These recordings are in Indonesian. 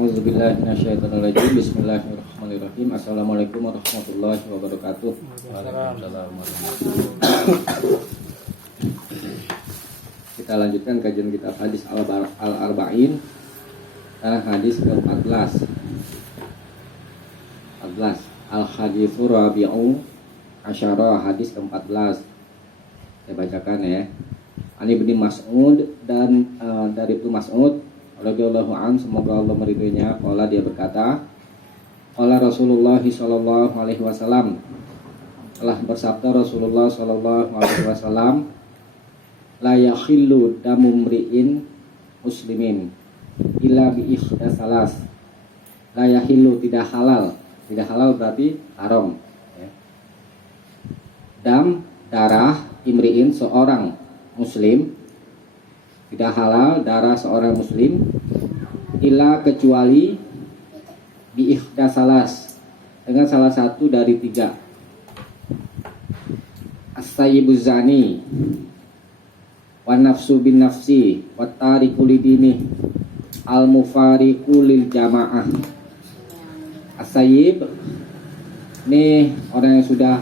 A'udzubillahi minasyaitonirrajim. Bismillahirrahmanirrahim. Assalamualaikum warahmatullahi wabarakatuh. Waalaikumsalam. Kita lanjutkan kajian kitab hadis Al-Arba'in karena hadis ke-14. Al-Haditsu Rabi'u Asyara, hadis ke-14. Saya bacakan ya. Ani bin Mas'ud, dan dari Ibnu Mas'ud radhiyallahu an, semoga Allah meridhoinya, qala, dia berkata, qala Rasulullah sallallahu alaihi wasallam, telah bersabda Rasulullah sallallahu alaihi wasallam, la yakhillu damu mri'in muslimin illa bi ihdasalas. La yahillu, tidak halal berarti haram ya. Dam, darah, imri'in, seorang muslim, tidak halal darah seorang muslim, illa, kecuali, bi ihdasalas, dengan salah satu dari tiga. As-sayyibuz zani, wan nafsu bin nafsi, wat tariku lidini, al mufariqu lil jamaah. As-sayyib ini orang yang sudah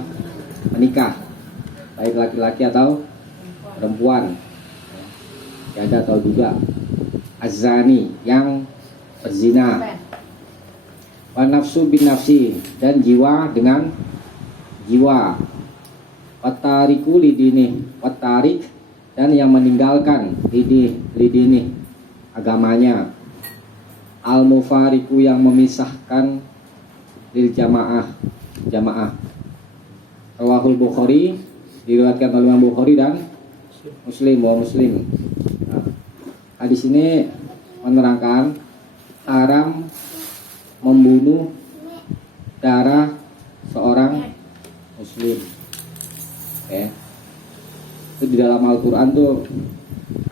menikah, baik laki-laki atau perempuan, janda atau juga. Az-zani, yang berzina. Wan nafsu bin nafsi, dan jiwa dengan jiwa. Wat tariku lidini, wat tarik, dan yang meninggalkan lidini, agamanya. Al mufariku, yang memisahkan, lil jamaah. Rawahul Bukhari, diriwayatkan oleh Imam Bukhari dan Muslim. Nah, hadis ini menerangkan haram membunuh darah seorang muslim. Itu di dalam Al-Quran tuh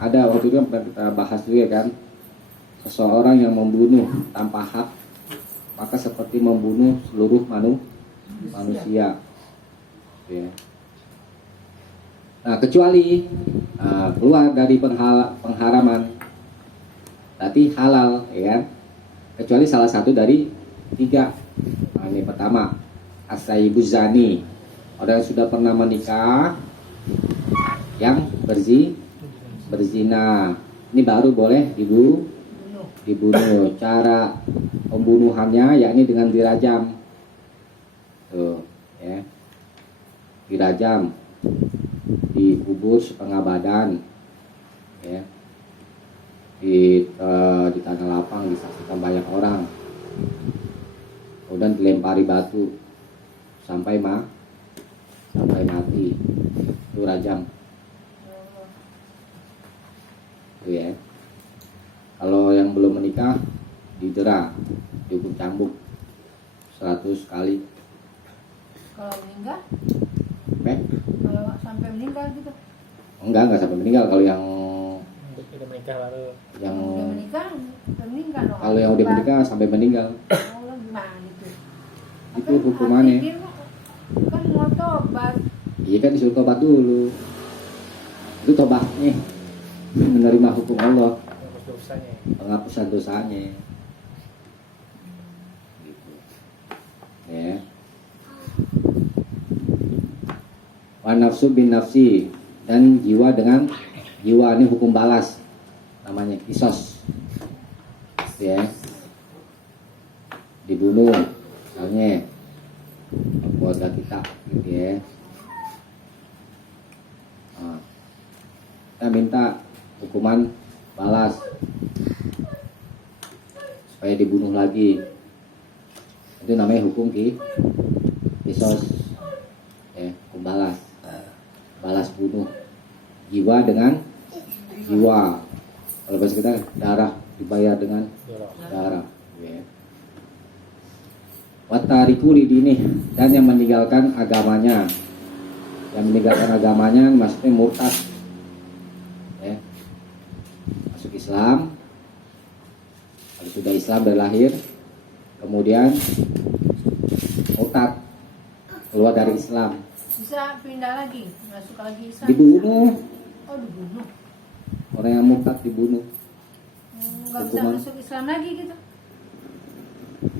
ada, waktu itu pernah kita bahas juga kan, seseorang yang membunuh tanpa hak maka seperti membunuh seluruh manusia ya. Nah, kecuali keluar dari pengharaman berarti halal ya, kecuali salah satu dari tiga. Nah, ini pertama, as-sayyibuz zani, orang yang sudah pernah menikah yang berzina, ini baru boleh dibunuh. Cara pembunuhannya yakni dengan dirajam. Tuh ya, dirajam, dikubur setengah badan ya, di tanah lapang, disaksikan banyak orang, kemudian dilempari batu sampai mati. Itu rajam. Itu ya. Kalau yang belum menikah didera, dihukum cambuk 100 kali. Kalau meninggal? Kalau sampai meninggal gitu? Enggak sampai meninggal. Kalau yang udah menikah lalu Yang udah meninggal dong. Kalau yang udah menikah sampai meninggal. Oh, gimana gitu? Itu hukumannya. Kan mau tobat. Iya kan, disuruh tobat dulu. Itu tobat nih, menerima hukum Allah, penghapusan dosanya gitu ya. Wan nafsu bin nafsi, dan jiwa dengan jiwa, ini hukum balas namanya kisos ya. Dibunuh misalnya keluarga kita gitu ya. Nah, kita minta hukuman balas supaya dibunuh lagi, itu namanya hukum kisos ya, hukum balas bunuh, jiwa dengan jiwa. Kalau bahasa kita darah dibayar dengan darah ya. Watariku lidini, dan yang meninggalkan agamanya. Yang meninggalkan agamanya maksudnya murtad ya, masuk Islam, kalau sudah Islam dari lahir, kemudian murtad, keluar dari Islam, Bisa pindah lagi, masuk lagi Islam. dibunuh. Oh, dibunuh. Orang yang murtad dibunuh. Nggak bisa Hukuman. masuk Islam lagi gitu.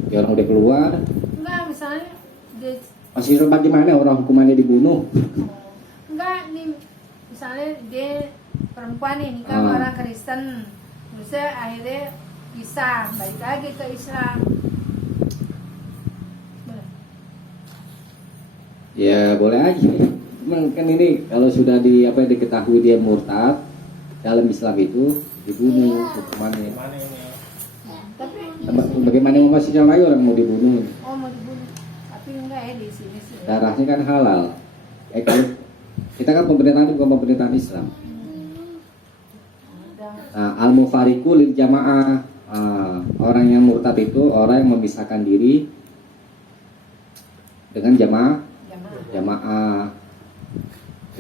Ya orang udah keluar, Enggak, misalnya dia masih bagaimana orang hukumannya dibunuh? enggak nih, misalnya dia perempuan nih nikah sama Ah. orang Kristen, terusnya akhirnya pisah, balik lagi ke Islam. Boleh. Ya boleh aja. Cuman kan ini kalau sudah diketahui dia murtad dalam Islam itu dibunuh hukumannya. Gimana ini? Tapi Bagaimana mau masih lagi orang mau dibunuh? oh mau dibunuh, tapi enggak ya di sini sih. Darahnya kan halal. Kalau kita kan pemerintahan bukan pemerintahan Islam. Udah. Nah, al-mufariqu lil jamaah. Orang yang murtad itu orang yang memisahkan diri dengan Jamaah. jamaah.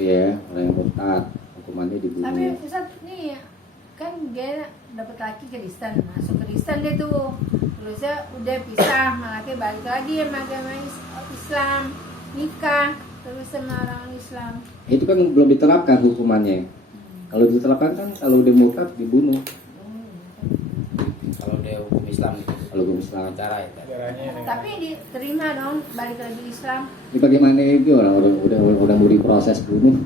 Ya, orang yang murtad hukumannya Tapi dibunuh. Ustaz nih kan dia dapat laki Kristen, masuk Kristen dia tuh, terusnya udah pisah, malaki balik lagi sama agama Islam, nikah terus sama orang Islam. Itu kan belum diterapkan hukumannya. Kalau diterapkan kan kalau udah murtad dibunuh. Kalau dia hukum Islam itu Kalau hukum Islam. cara itu. Negaranya yang Tapi diterima dong balik lagi Islam. Ini bagaimana itu orang udah mau diproses bunuh.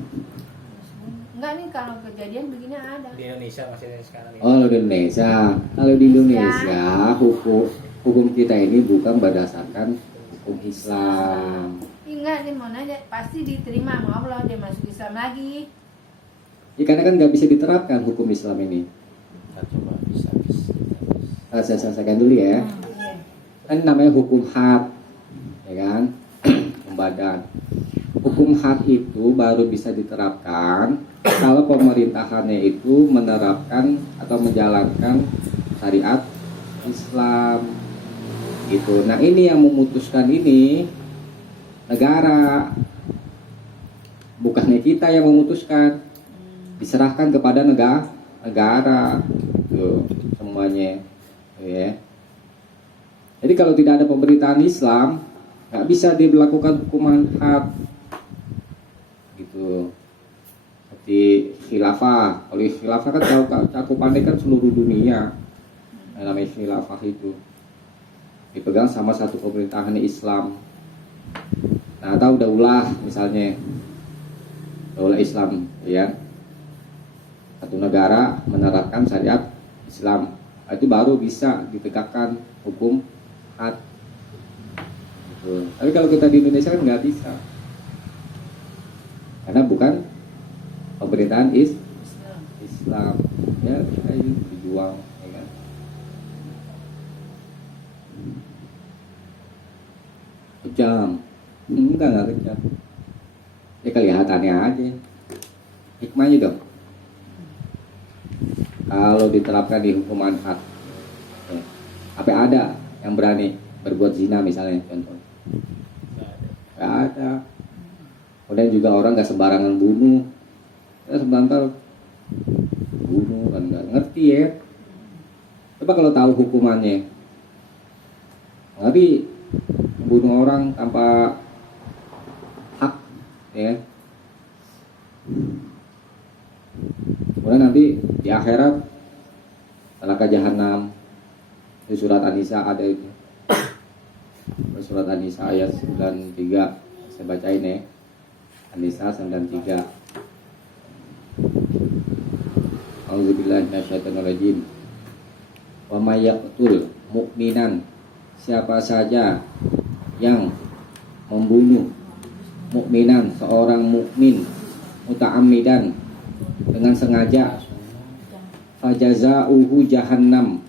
Enggak nih kalau kejadian begini ada. di Indonesia masih ada sekarang ini. Oh, di Indonesia. Kalau di Indonesia hukum kita ini bukan berdasarkan hukum Islam. Enggak nih mau nanya, pasti diterima sama Allah dia masuk Islam lagi. Ya, karena kan nggak bisa diterapkan hukum Islam ini. Kita coba bisa. Saya selesaikan dulu ya. Iya. Kan namanya hukum had, ya kan? Hukum badan. Hukum had itu baru bisa diterapkan kalau pemerintahannya itu menerapkan atau menjalankan syariat Islam. Gitu. Nah ini yang memutuskan ini negara, bukannya kita yang memutuskan, diserahkan kepada negara, tuh semuanya, ya. Jadi kalau tidak ada pemerintahan Islam, nggak bisa diberlakukan hukuman had, gitu. Seperti khilafah, kalau khilafah kan cakupannya kan seluruh dunia, yang namanya khilafah itu dipegang sama satu pemerintahan Islam. Nah, atau daulah misalnya, daulah Islam, ya, satu negara menerapkan syariat Islam, itu baru bisa ditegakkan hukum had. Gitu. Tapi kalau kita di Indonesia kan nggak bisa, karena bukan pemerintahan Islam, ya kita ini berjuang, ya kan. Kejam, enggak kejam, ya kelihatannya aja, hikmahnya dong. Kalau diterapkan di hukuman had, ya, apa ada yang berani berbuat zina misalnya, contoh, nggak ada. Kemudian juga orang nggak sembarangan bunuh, ya sebentar bunuh kan nggak ngerti ya. Coba kalau tahu hukumannya, nanti bunuh orang tanpa hak, ya. Kemudian nanti di akhirat neraka jahanam. Itu surat An-Nisa ada itu. Surat An-Nisa ayat 93. Saya bacain ya. An-Nisa 93. A'udzubillahi minasyaitonirrajim. Wa may yaqtul mu'minan, siapa saja yang membunuh mukminan, seorang mukmin, muta'ammidan, dengan sengaja, fajazauhu jahannam,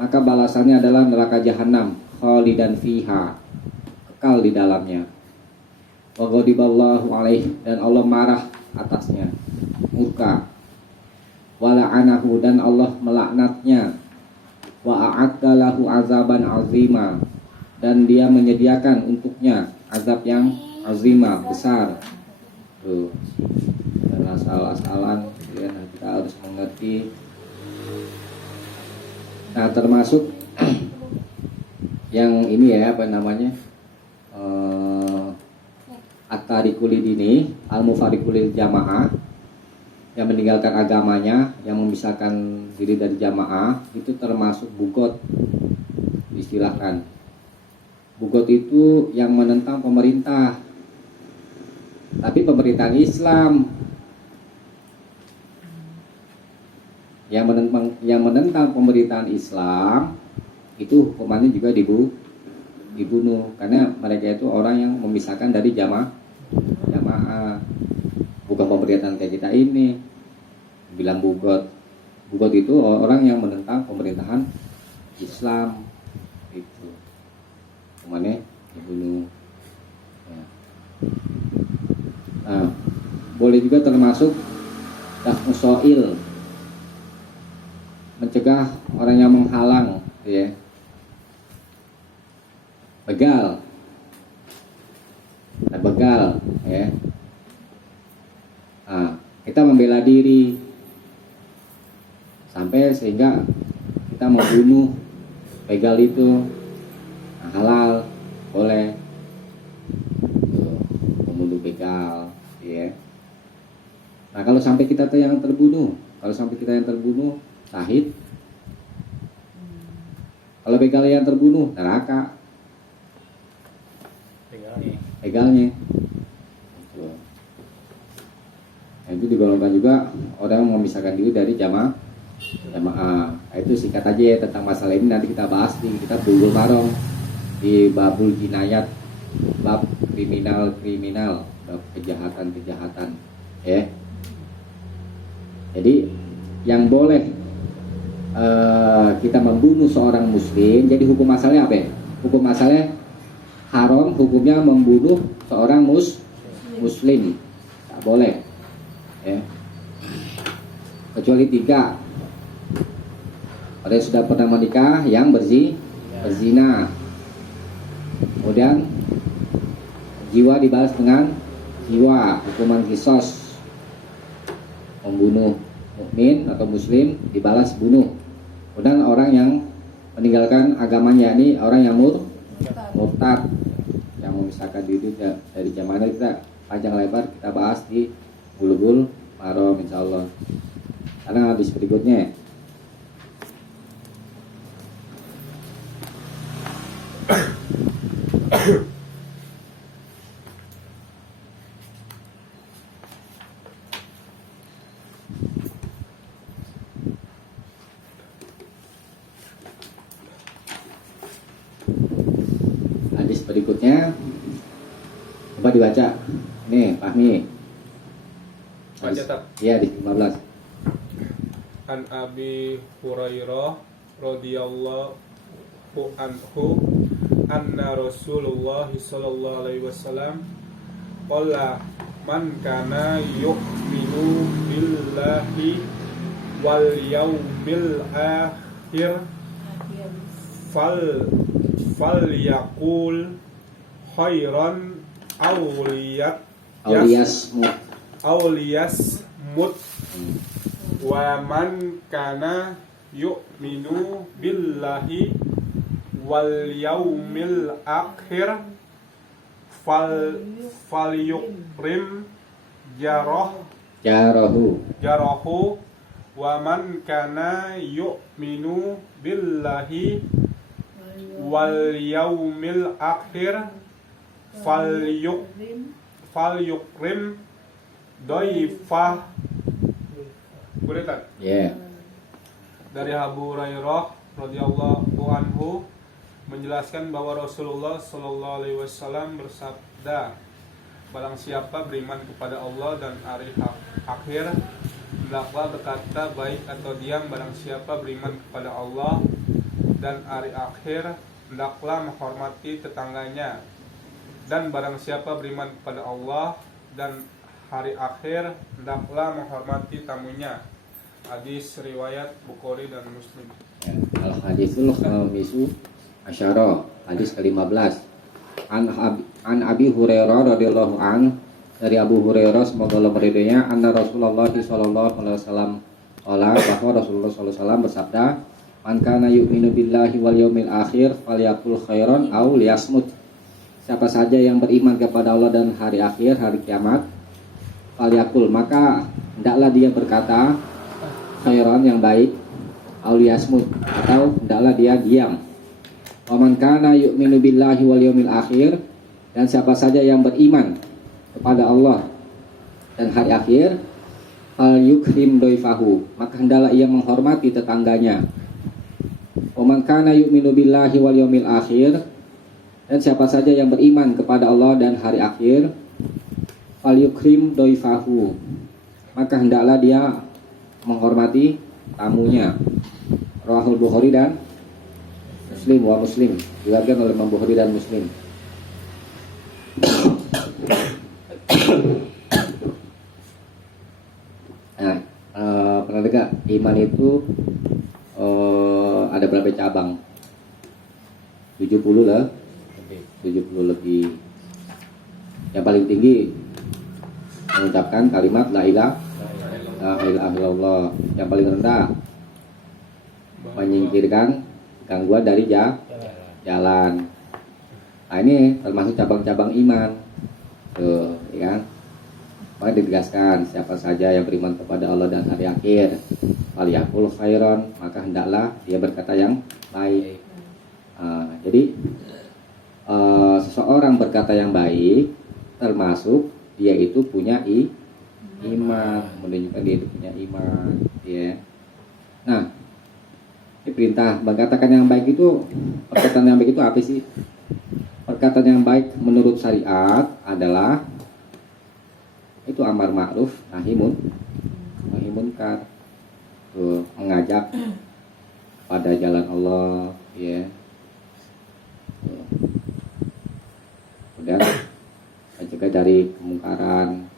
maka balasannya adalah neraka jahanam, khalidan fiha, kekal di dalamnya. Wa ghadiballahu alaih, dan Allah marah atasnya, murka. Wa la'anahu, dan Allah melaknatnya. Wa a'adda lahu azaban azima, dan dia menyediakan untuknya azab yang azima, besar. Tuh, dan asal-asalan ya, kita harus mengerti. Nah, termasuk yang ini ya, apa namanya, at-tarikulidini, al-mufarikulil jamaah, yang meninggalkan agamanya, yang memisahkan diri dari jamaah, itu termasuk bugot, istilahkan. bugot itu yang menentang pemerintah, tapi pemerintahan Islam. Yang menentang pemerintahan Islam itu hukumannya juga dibunuh, karena mereka itu orang yang memisahkan dari jamaah, bukan pemerintahan kayak kita ini bilang bugot itu orang yang menentang pemerintahan Islam, itu hukumannya dibunuh. Ya. Nah, boleh juga termasuk daf'u soil, mencegah orang yang menghalang, ya. Begal, ya. Nah, kita membela diri sampai sehingga kita membunuh begal itu. Nah, halal, boleh membunuh begal, ya. Nah, kalau sampai kita yang terbunuh, syahid. Kalau begal yang terbunuh, neraka begalnya. Nah, itu digolongkan juga orang yang memisahkan diri dari jamaah. Nah, itu singkat aja ya tentang masalah ini, nanti kita bahas di kitab Bulughul Maram di babul jinayat, bab kriminal, bab kejahatan, ya. Jadi yang boleh kita membunuh seorang muslim, jadi hukum asalnya apa ya? Hukum asalnya haram, hukumnya membunuh seorang muslim, tak boleh, ya. Kecuali 3. Orang yang sudah pernah menikah, yang berzina, kemudian jiwa dibalas dengan jiwa, hukuman qisas, membunuh mukmin atau muslim dibalas bunuh. Kemudian orang yang meninggalkan agamanya, ini orang yang murtad, yang memisahkan diri dari jamaah. Kita panjang lebar kita bahas di Bulughul Maram insyaallah. Karena habis berikutnya hadis berikutnya, coba dibaca. Nih, Fahmi. Baca tak? Iya, di 15. An Abi Hurairah radhiyallahu anhu anna Rasulullah sallallahu alaihi wasallam qala man kana yu'minu billahi wal yaumil akhir fal yaqul khairan awliyasmut wa man kana yu'minu billahi wal yaumil akhir fal yukrim jarahu wa man kana yu'minu billahi wal yaumil akhir fal yukrim doifah. Boleh tak? Yeah. Dari Abu Hurairah radhiyallahu anhu menjelaskan bahwa Rasulullah sallallahu alaihi wasallam bersabda, barang siapa beriman kepada Allah dan hari akhir, hendaklah berkata baik atau diam. Barang siapa beriman kepada Allah dan hari akhir, hendaklah menghormati tetangganya. Dan barang siapa beriman kepada Allah dan hari akhir, hendaklah menghormati tamunya. Hadis riwayat Bukhari dan Muslim. Al hadisul khamisu asyara, hadis ke-15. An Abi Hurairah radhiyallahu an, dari Abu Hurairah semoga Allah meridainya, anna Rasulullah sallallahu alaihi wasallam bahwa Rasulullah sallallahu alaihi wasallam bersabda, man kana yu'minu billahi wal yaumil akhir falyaqul khairan aw liyasmut. Siapa saja yang beriman kepada Allah dan hari akhir, hari kiamat, falyaqul, maka hendaklah dia berkata khairan, yang baik, aw liyasmut, atau hendaklah dia diam. Wa man kana yu'minu billahi wal yawmil akhir, dan siapa saja yang beriman kepada Allah dan hari akhir, fal yukrim doifahu, maka hendaklah ia menghormati tetangganya. Wa man kana yu'minu billahi wal yawmil akhir, dan siapa saja yang beriman kepada Allah dan hari akhir, fal yukrim doifahu, maka hendaklah dia menghormati tamunya. Rawahul Bukhari dan Muslim, wa Muslim diriwayatkan oleh Imam Bukhari dan Muslim. Nah, pernah dengar iman itu ada berapa cabang? 70 lah, 70 lebih. Yang paling tinggi mengucapkan kalimat la ilaha illallah. Yang paling rendah menyingkirkan gangguan dari jalan. Nah, ini termasuk cabang-cabang iman. Tuh, ya kan? Maka ditegaskan siapa saja yang beriman kepada Allah dan hari akhir, faliyakul khairon, maka hendaklah dia berkata yang baik. Jadi seseorang berkata yang baik termasuk dia itu punya iman, menunjukkan dia itu punya iman, ya. Nah, ini perintah mengatakan yang baik itu, perkataan yang baik itu apa sih? Perkataan yang baik menurut syariat adalah itu amar ma'ruf nahi munkar, mengajak pada jalan Allah, ya. Kemudian mencegah dari kemungkaran.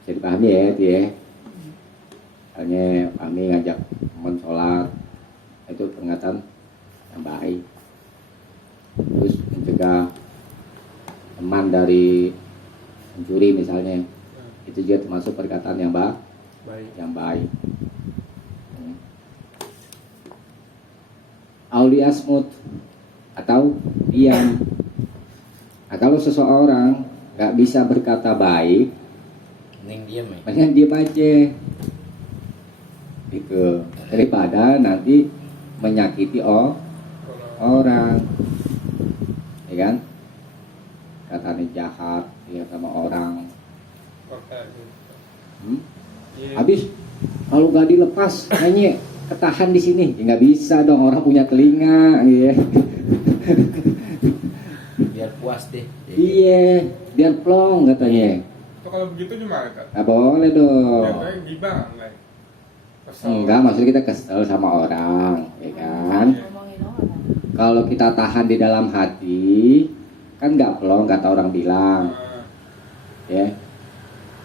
Bisa dipahami ya, itu ya. Hanya kami ngajak teman sholat, itu peringatan yang baik. Terus mencegah teman dari mencuri misalnya, itu juga termasuk perkataan yang baik. Auli asmut, atau diam. Nah, kalau seseorang nggak bisa berkata baik, Neng diam ya. mendingan diam aja, gitu, daripada nanti menyakiti orang, ya kan? Katanya jahat ya sama orang. Habis kalau nggak dilepas, hanya ketahan di sini, ya nggak bisa dong, orang punya telinga, ya. Biar puas deh. Iya, biar plong katanya. Itu kalau begitu gimana kan? Nggak boleh dong. Biasanya gibah enggak? Enggak, maksudnya kita kesel sama orang, ya kan? Ngomongin orang. Kalau kita tahan di dalam hati, kan nggak plong, kata orang bilang, ya.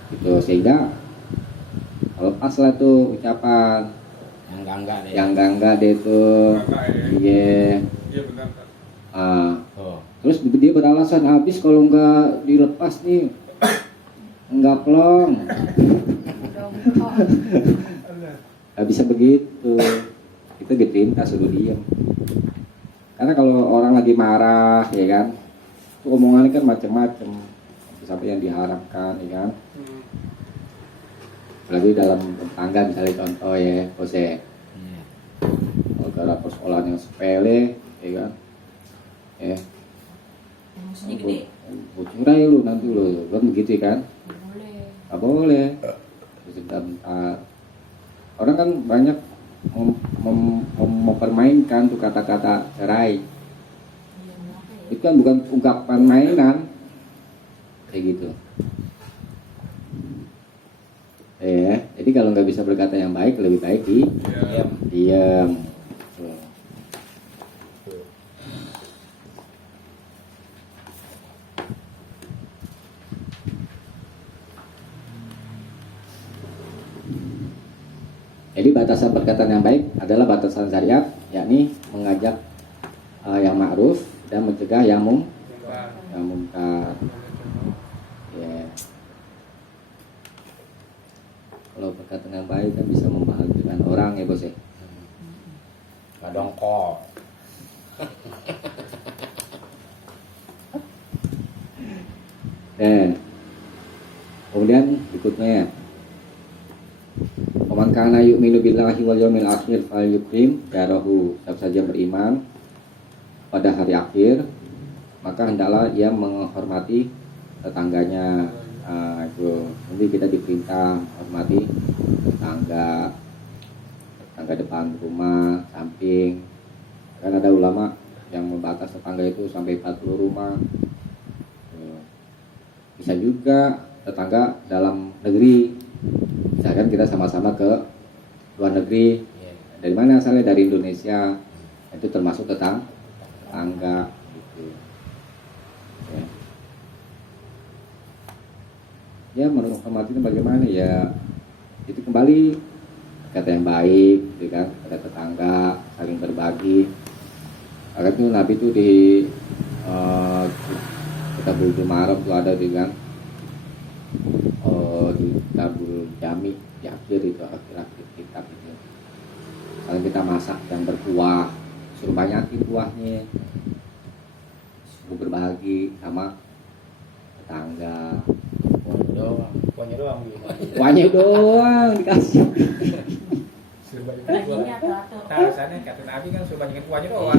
Gitu, sehingga kalau pas lah tuh ucapan Yang enggak deh. yang enggak deh tuh, iya. Iya benar kan. Oh. Terus dia beralasan habis kalau nggak dilepas nih nggak plong. Nggak bisa begitu. Itu diperintah suruh diam. Karena kalau orang lagi marah, ya kan, tuh omongannya kan macam-macam, sampai yang diharapkan, ya kan. Apalagi dalam tangga misalnya contoh ya, Jose. Iya. Kalau persoalan yang sepele, ya kan, ya. Emosinya gede. Cerai lu nanti lu, kan begitu kan? Boleh. Gak boleh. Sebentar. Orang kan banyak mempermainkan tuh kata-kata cerai. Iya, kenapa ya? Itu kan bukan ungkapan mainan, kayak gitu. Jadi kalau nggak bisa berkata yang baik, lebih baik diam. Tuh. Jadi batasan perkataan yang baik adalah batasan syariat, yakni mengajak yang ma'ruf dan mencegah yang munkar. Ya. Kalau perkataan yang baik kan bisa membahagiakan orang ya bos ya. Nggak dongkol. Kemudian berikutnya, Waman kana yu'minu billahi wal yawmil akhir falyukrim jarahu. Siapa saja beriman pada hari akhir, maka hendaklah ia menghormati tetangganya. Itu nanti kita diperintah hormati tetangga depan rumah, samping. Kan ada ulama yang membatas tetangga itu sampai 40 rumah. Bisa juga tetangga dalam negeri. Misalkan kita sama-sama ke luar negeri. Dari mana asalnya? Dari Indonesia. Itu termasuk tetangga gitu. Ya menghormati itu bagaimana ya? Itu kembali kata yang baik, gitu kan? Pada tetangga, saling berbagi. Agar itu Nabi itu di Kitabul Jumarah itu ada di kan di Kitabul Jami di akhir itu akhir kitab itu. Kalau kita masak yang berkuah, suruh banyakin kuahnya, suruh berbagi sama tetangga. Kuahnya doang gitu. Kuahnya doang dikasih. Suruh banyak Dagingnya kuah. teratur. Nah, alasannya kata Nabi kan suruh banyakin kuahnya doang.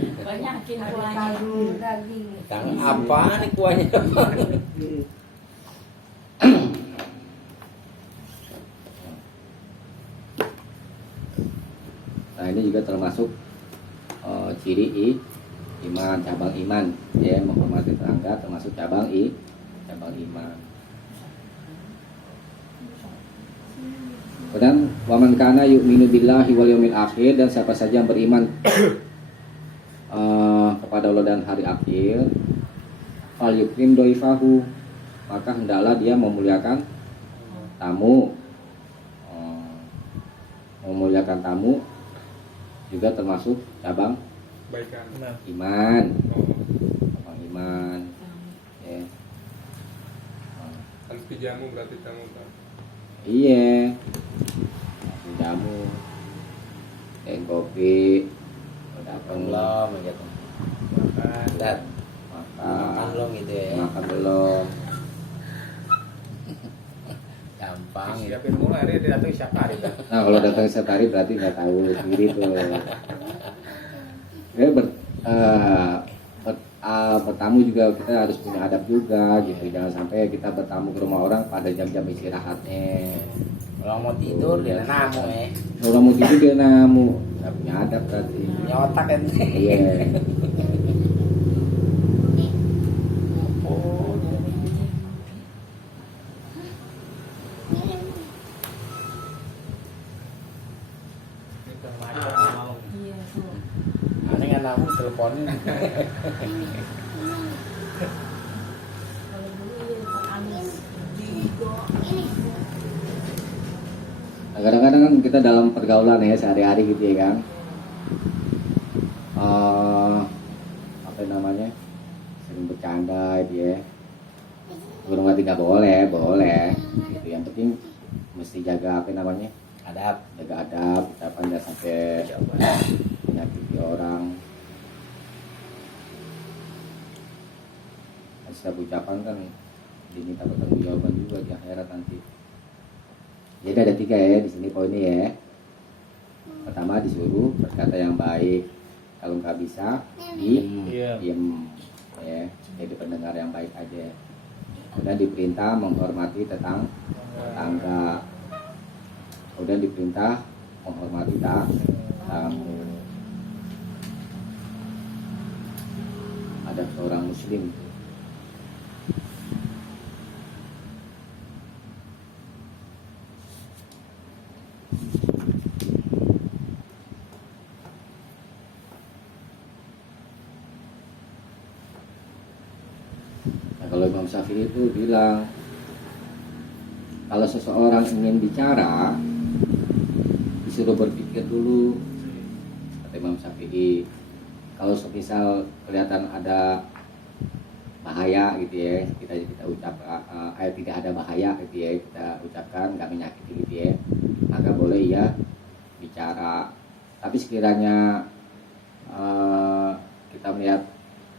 Banyakin kuahnya. Kaldu daging. Tang apa nih kuahnya? Nah ini juga termasuk ciri iman, cabang iman, ya, menghormati tetangga termasuk cabang iman. Kemudian waman kana yu'minu billahi wal yawmil akhir, dan siapa saja yang beriman kepada Allah dan hari akhir, fal yukrim doifahu, maka hendaklah dia memuliakan tamu. Memuliakan tamu juga termasuk cabang Baikan. Nah, iman, Oh, cabang iman, ya. harus dijamu berarti kamu kan. Iya, jamu, teh kopi, datang Belum aja tuh. makan. Lihat, makan, makan belum gitu ya. makan belum. Gampang ya. Siapin mulu hari dia datang siapa hari dah. Nah kalau datang setiap hari berarti nggak tahu sendiri tuh. Ya bertamu juga kita harus punya adab juga gitu. Jangan sampai kita bertamu ke rumah orang pada jam-jam istirahatnya. Kalau mau tidur dia namu ya. Kalau mau tidur dia namu, nggak punya adab berarti. Punya otak kan. Iya. Itu mari orang mau. Iya tuh. Aneh nggak namu teleponin. Kalau dulu iya Pak Anis. Digo. Nah, kadang-kadang kan kita dalam pergaulan ya sehari-hari gitu ya kan. Apa namanya? Sering bercanda gitu ya. Burung tidak boleh, gitu. Yang penting mesti jaga apa namanya? Adab. Jaga adab, ucapan jangan sampai menyakiti orang. Setiap ucapan kan diminta pertanggungjawaban juga di akhirat nanti. Jadi ada 3 ya di sini poinnya ya. Pertama disuruh berkata yang baik, kalau nggak bisa Iya. diem ya, jadi pendengar yang baik aja. Kemudian diperintah menghormati tetangga. Kemudian diperintah menghormati tamu. Ada seorang muslim. Nah, kalau Imam Syafi'i itu bilang, kalau seseorang ingin bicara, disuruh berpikir dulu, kata Imam Syafi'i. Kalau semisal kelihatan ada bahaya gitu ya, kita ucap tidak ada bahaya gitu ya, kita ucapkan nggak menyakiti gitu ya, maka boleh ya bicara. Tapi sekiranya kita melihat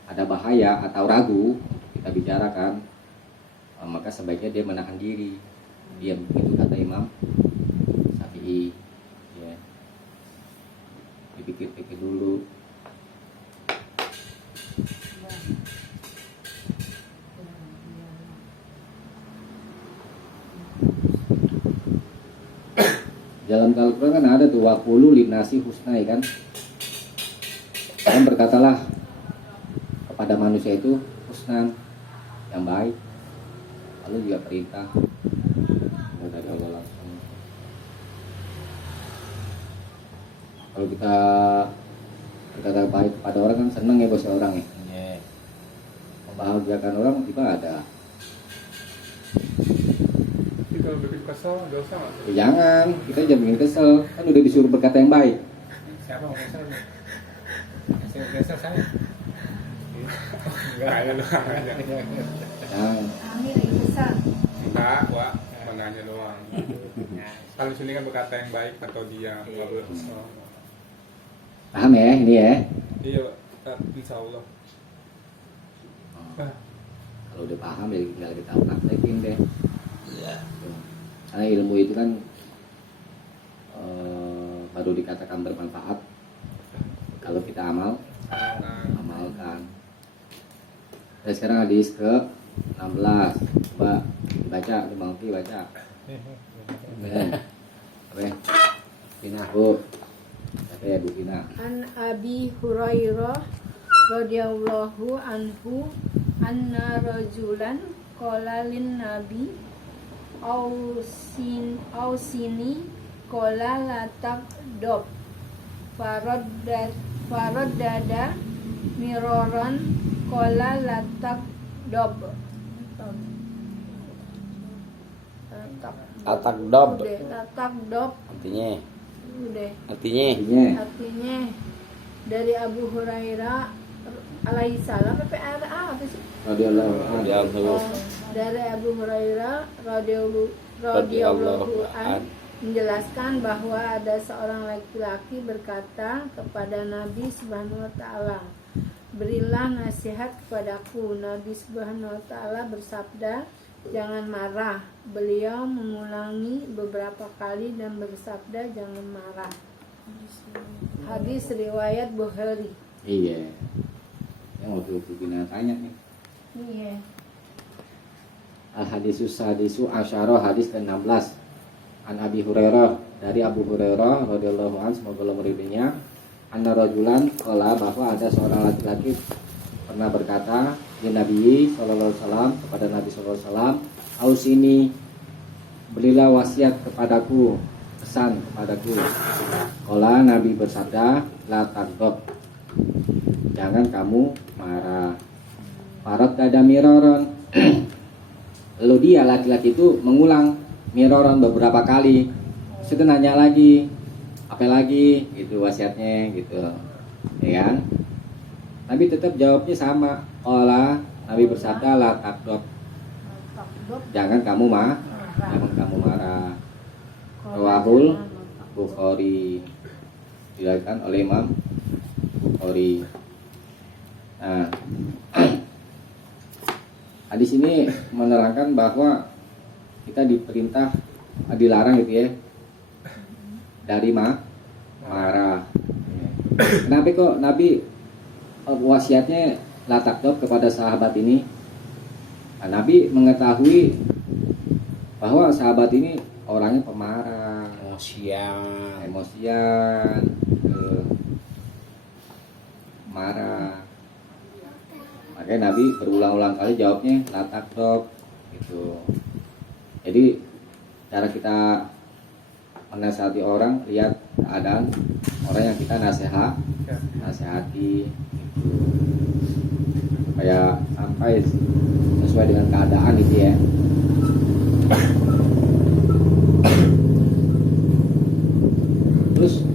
ada bahaya atau ragu kita bicarakan, maka sebaiknya dia menahan diri, diam. Itu kata Imam Syafi'i. Ya. Dipikir-pikir dulu. Dalam Al-Quran kan ada tuh waqulu linnasi husnai kan. Dan berkatalah kepada manusia itu husnan, yang baik. Lalu juga perintah dari Allah langsung. Kalau kita berkata baik kepada orang kan seneng ya bos orang ya. Iya. Membahagiakan orang ibadah. Tapi kalau bikin kesel dosa nggak? Ya jangan, kita jangan bikin kesel. Kan udah disuruh berkata yang baik. Siapa mau kesel nih? Saya kesel saya. Enggak, hanya doang aja. Jangan. Kami lagi besar. Enggak, Wak, menanya doang. Kalau di sini kan berkata yang baik atau dia nggak boleh kesel. Paham ya ini ya? Iya, Pak, insya Allah. Kalau udah paham ya tinggal kita praktekin deh. Karena ilmu itu kan baru dikatakan bermanfaat kalau kita amalkan. Dan sekarang hadis ke 16. Coba dibaca, Bang Fi baca. Oke. Tina, Bu. Oke ya Bu Tina. An Abi Hurairah radhiyallahu anhu anna rajulan qala lin nabi ausini qala la taqdob faraddada miroran qala la taqdob Latakdob. la taqdob Artinya. udah Artinya. artinya dari Abu Hurairah alaihissalam apa sih? Radhiyallahu anhu. Dari Abu Hurairah radhiyallahu an menjelaskan bahwa ada seorang laki-laki berkata kepada Nabi Subhanahu wa taala, "Berilah nasihat kepadaku." Nabi Subhanahu wa taala bersabda, "Jangan marah." Beliau mengulangi beberapa kali dan bersabda, "Jangan marah." Hadis riwayat Bukhari. Iya. Yang waktu Bu Tina tanya nih. Iya. Al-hadisus sadisu asyara hadis ke-16. An Abi Hurairah, dari Abu Hurairah radhiyallahu anhu, semoga Allah meridainya, anna rajulan qala, bahwa ada seorang laki-laki pernah berkata di Nabi sallallahu alaihi wasallam, kepada Nabi sallallahu alaihi wasallam, "Ausini, berilah wasiat kepadaku, pesan kepadaku." Qala, Nabi bersabda, "La taghdab." Jangan kamu marah. Farad dada miraron. Lalu dia laki-laki itu mengulang miroran beberapa kali. Sudah nanya lagi, apa lagi gitu wasiatnya gitu, ya kan? Tapi tetap jawabnya sama. Olah, Nabi bersabda, la takdok, jangan kamu marah. Rawahul Bukhari, diriwayatkan oleh Imam Bukhari. Nah, hadis ini menerangkan bahwa kita diperintah, dilarang gitu ya, dari marah. Kenapa kok Nabi wasiatnya la takdob kepada sahabat ini? Nah, Nabi mengetahui bahwa sahabat ini orangnya pemarah, emosian, marah. Makanya Nabi berulang-ulang kali jawabnya la takdob gitu. Jadi cara kita menasihati orang, lihat keadaan orang yang kita nasihati gitu. Supaya sampai sesuai dengan keadaan gitu ya. Terus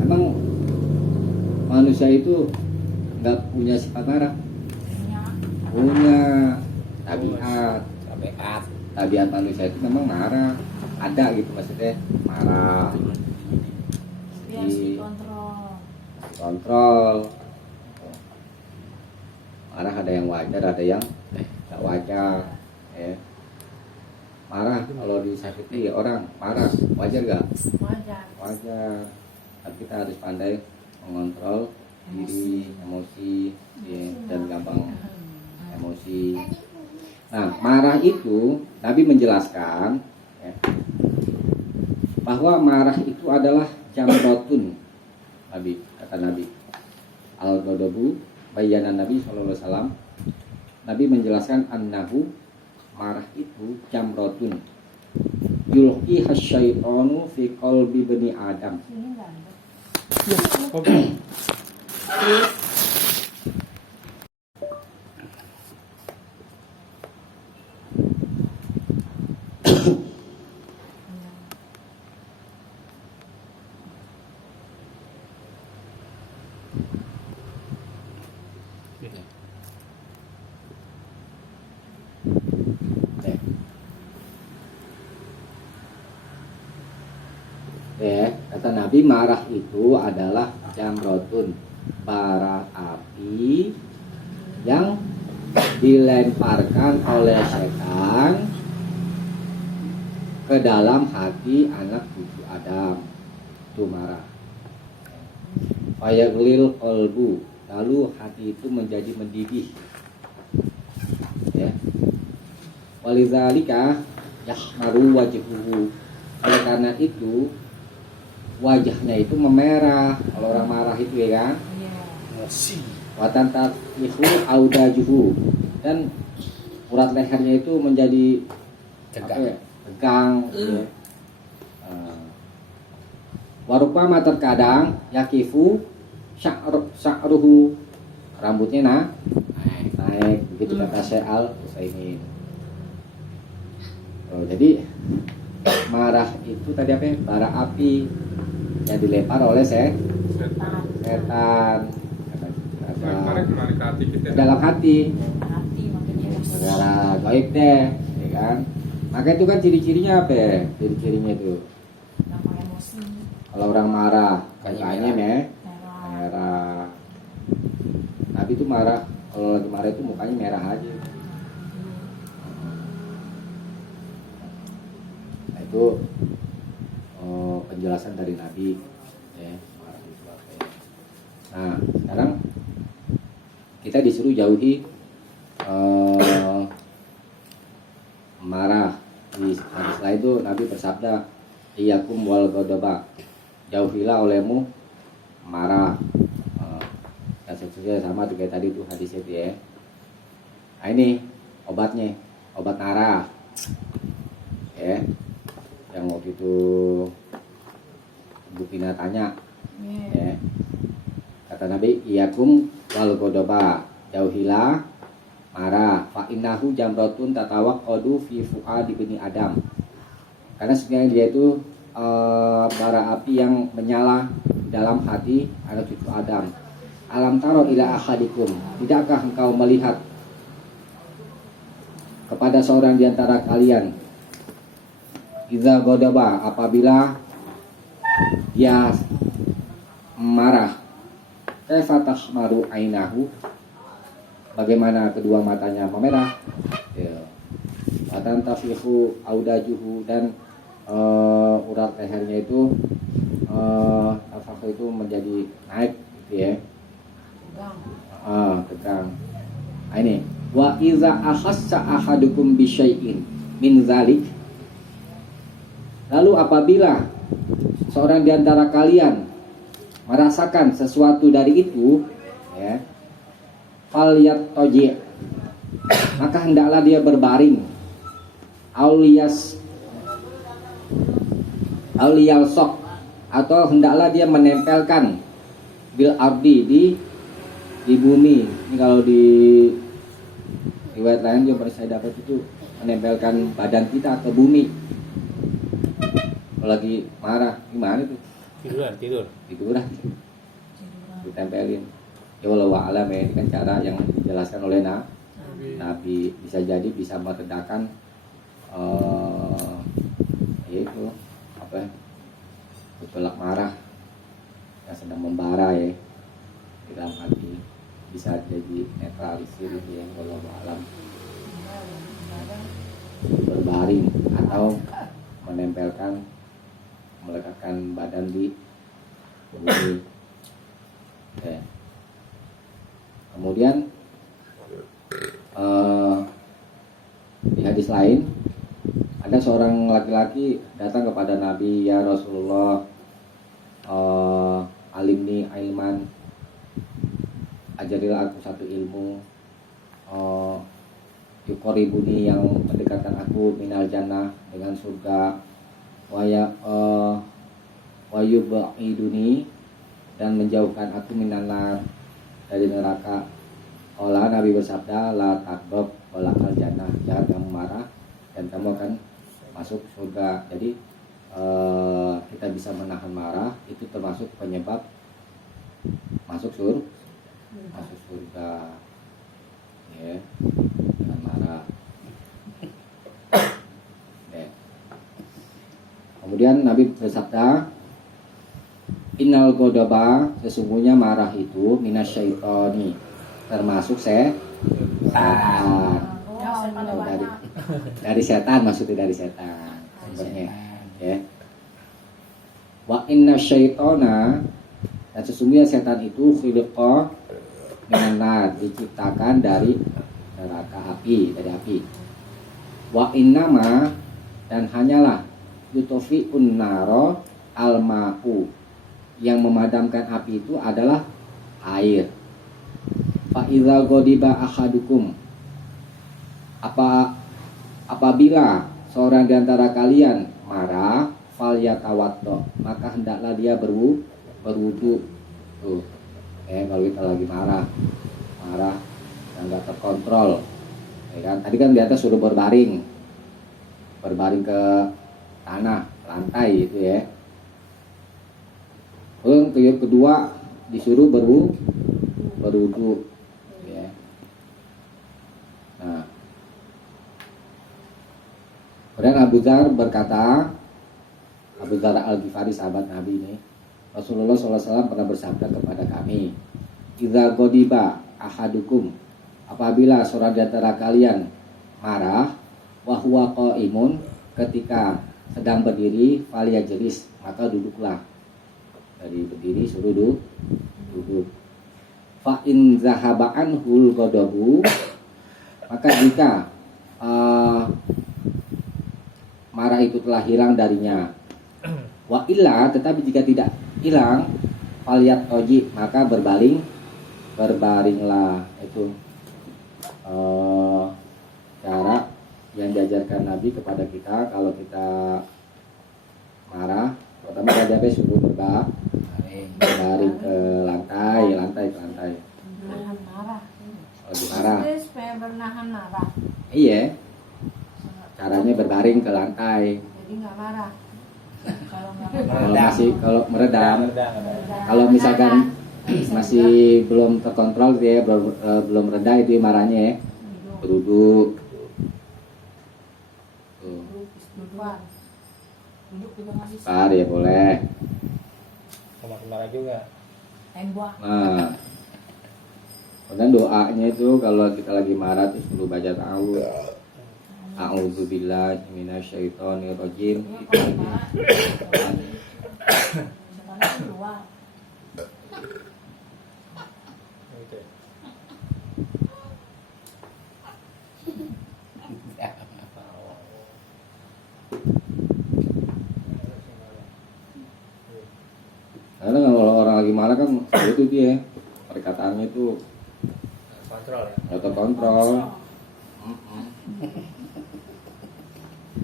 emang manusia itu nggak punya sifat marah? Punya tabiat manusia itu memang marah, ada gitu maksudnya, marah, Biar kontrol. Marah ada yang wajar, ada yang tidak wajar ya. marah kalau disakiti orang marah wajar gak? Wajar. Wajar. Tapi kita harus pandai mengontrol diri, emosi, ya, dan gampang emosi. Nah, marah itu Nabi menjelaskan ya, bahwa marah itu adalah jamrotun. Nabi kata Nabi al-ghadabu bayanan Nabi SAW. Nabi menjelaskan annahu marah itu jamrotun yulqi hasyaitonu fi qalbi bani Adam. Ini enggak ada. Oke. Ya, kata Nabi marah itu adalah jamrotun, bara api yang dilemparkan oleh setan ke dalam hati anak cucu Adam. Itu marah. Fayaglil qalbu, lalu hati itu menjadi mendidih. Ya. Walizalika yahmaru wajhuhu. Oleh karena itu wajahnya itu memerah kalau orang marah itu ya kan. Emosi. Watan tatihu audajuhu, dan urat lehernya itu menjadi Tegang. tegang ya. Warupama terkadang yakifu sya'ruhu, rambutnya naik begitu kata Syekh Utsaimin. Jadi marah itu tadi apa ya? Bara api yang dilempar oleh setan Kemarin kembali ke hati kita. dalam hati. Hati makanya Negara gaib deh, ya kan? Maka itu kan ciri-cirinya apa ya? Ciri-cirinya itu gampang emosi, kalau orang marah, Mukanya mukanya merah. merah. Nabi itu marah, kalau lagi marah itu mukanya merah aja. Nah, itu penjelasan dari Nabi ya, marah itu apa ya. Nah, sekarang kita disuruh jauhi marah. Di hadis lain itu Nabi bersabda, "Iyyakum wal ghadaba." Jauhilah olehmu marah. Dan seterusnya sama tuh kayak tadi tuh hadisnya itu ya. Nah, ini obatnya, obat marah. Ya. Yang waktu itu Bu Pina tanya, ya. Kata Nabi, "Iyyakum wal ghadaba." Jauhilah marah. Fa innahu jamratun tatawaqqadu fi fuadi bani Adam. Karena sebenarnya dia itu bara api yang menyala dalam hati anak cucu Adam. Alam taro ila ahadikum, tidakkah engkau melihat kepada seorang di antara kalian, idza ghadaba, apabila dia marah, kaifa tahmaru ainahu, bagaimana kedua matanya memerah, ya. Watan tafihu audajuhu, dan urat lehernya itu itu menjadi naik gitu ya. Tegang. Nah, ini wa iza akhassa ahadukum bisyai'in min zalik, lalu apabila seorang di antara kalian merasakan sesuatu dari itu ya, falyat toji, maka hendaklah dia berbaring, auliyal sok, atau hendaklah dia menempelkan bil ardi, di bumi. Ini kalau di riwayat lain yang pernah saya dapat itu menempelkan badan kita ke bumi. Kalau lagi marah gimana tuh? Tidur. Tiduran, ditempelin. Ya wallahu a'lam ya, ini kan cara yang dijelaskan oleh Nabi. Bisa jadi bisa meredakan itu apa? Gejolak marah yang sedang membara ya di dalam hati, bisa jadi netralisir ya wallahu a'lam. berbaring atau menempelkan, melekatkan badan di bumi. Oke. Kemudian di hadis lain ada seorang laki-laki datang kepada Nabi, ya Rasulullah, alimni ilman, ajarilah aku satu ilmu, yukoribuni yang mendekatkan aku minal jannah dengan surga, wayubaiduni dan menjauhkan aku minanar dari neraka. Allah Nabi bersabda, la takdob wala al jannah, jangan kamu marah dan kamu akan masuk surga. Jadi kita bisa menahan marah itu termasuk penyebab masuk surga. Ya, jangan marah. Ya. Kemudian Nabi bersabda, innal ghadaba, sesungguhnya marah itu minasyaitoni, termasuk setan. Dari setan, maksudnya dari setan sumbernya, ya. Wa inna syaitona, dan sesungguhnya setan itu khiliqa minan nar, diciptakan dari neraka api, dari api. Wa innama, dan hanyalah yutofi'un naro al-ma'u, yang memadamkan api itu adalah air. Fa idza ghadiba ahadukum, apabila seorang di antara kalian marah, fal yatawaddo, maka hendaklah dia berwudu. Tuh. Kalau kita lagi marah yang enggak terkontrol, ya kan? Tadi kan di atas suruh berbaring ke tanah, lantai itu ya. Yang kedua disuruh berwudu, ya. Nah, kemudian Abu Dzar berkata, Abu Dzar Al-Ghifari, sahabat Nabi ini, Rasulullah SAW pernah bersabda kepada kami, idza ghadiba ahadukum, apabila seorang di antara kalian marah, wa huwa qaimun, ketika sedang berdiri, falyajlis, maka duduklah. Dari berdiri suruh duduk. Fa in zahaba anhul ghadabu, maka jika marah itu telah hilang darinya, wa illa, tetapi jika tidak hilang, falyat toji, maka berbaringlah. Itu cara yang diajarkan Nabi kepada kita kalau kita marah. Pertama kita suruh berbaring ke lantai. Menahan marah. Lagi marah. Supaya bernahan marah. Iya. Caranya berbaring ke lantai. Jadi nggak marah. Kalau meredam. Kalau misalkan masih belum terkontrol ya, belum reda itu marahnya ya. Duduk. Tuh. Duduk juga ngasih Ya boleh. Makin marah juga. tembak. Nah, kemudian doanya itu kalau kita lagi marah itu perlu baca ta'awudz. A'udzubillahi minasyaitonirrajim. Kalau marah, sekarang keluar. Gitu. Karena kalau orang lagi marah kan itu dia perkataannya itu Kontrol ya. nggak terkontrol.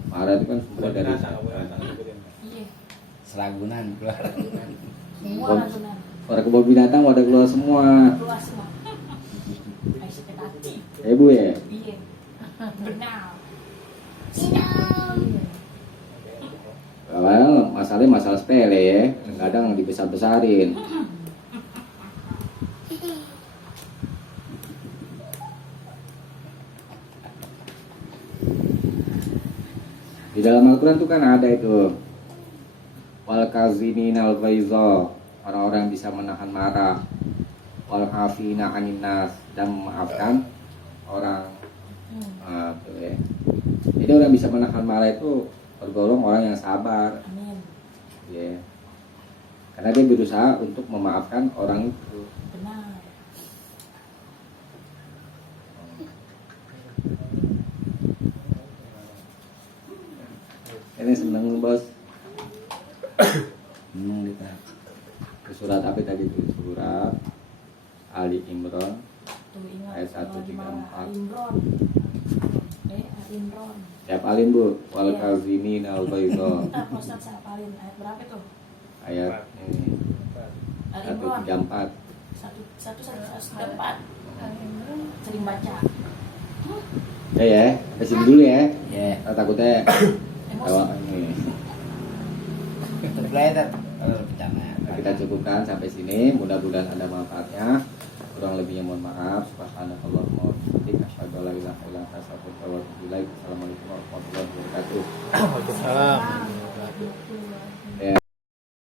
Marah itu kan semua dari Iya. Seragunan keluar. Semua langsung para kebun binatang pada keluar semua. keluar semua. Ayo sakit hati. Bu ya. Iya. Benar. Well, masalah sepele ya, kadang dibesar-besarin. Di dalam Al-Quran tuh kan ada itu wal kaziminal ghaiza, orang-orang yang bisa menahan marah, wal afina anin nas, dan memaafkan orang. Tuh ya. Jadi orang bisa menahan marah itu tergolong orang yang sabar, Amin. ya. Karena dia berusaha untuk memaafkan orang itu. Benar. Ini seneng bos. Kita. Surat apa tadi itu? Surat Ali Imran Tuh ingat. Ayat 1, kalau 3, dimarahin 4. Imron. Imron. Tiap alim bu, wal Iya. kazimin al baydha. Ntar Pak Ustadz saya hafalin ayat berapa tuh? Ayat ini Al-Imron. 134. Satu tempat. Sering baca. Ya, ke sini dulu ya. Ya. Takutnya Emosi. kalau ini Terpeleset. Jangan. kita cukupkan sampai sini. Mudah-mudahan ada manfaatnya. Kurang lebihnya mohon maaf. Subhanakallahumma wa bihamdika asyhadu an la ilaha illa anta astaghfiruka wa atubu ilaik. Assalamualaikum warahmatullahi wabarakatuh. Waalaikumsalam. Ah,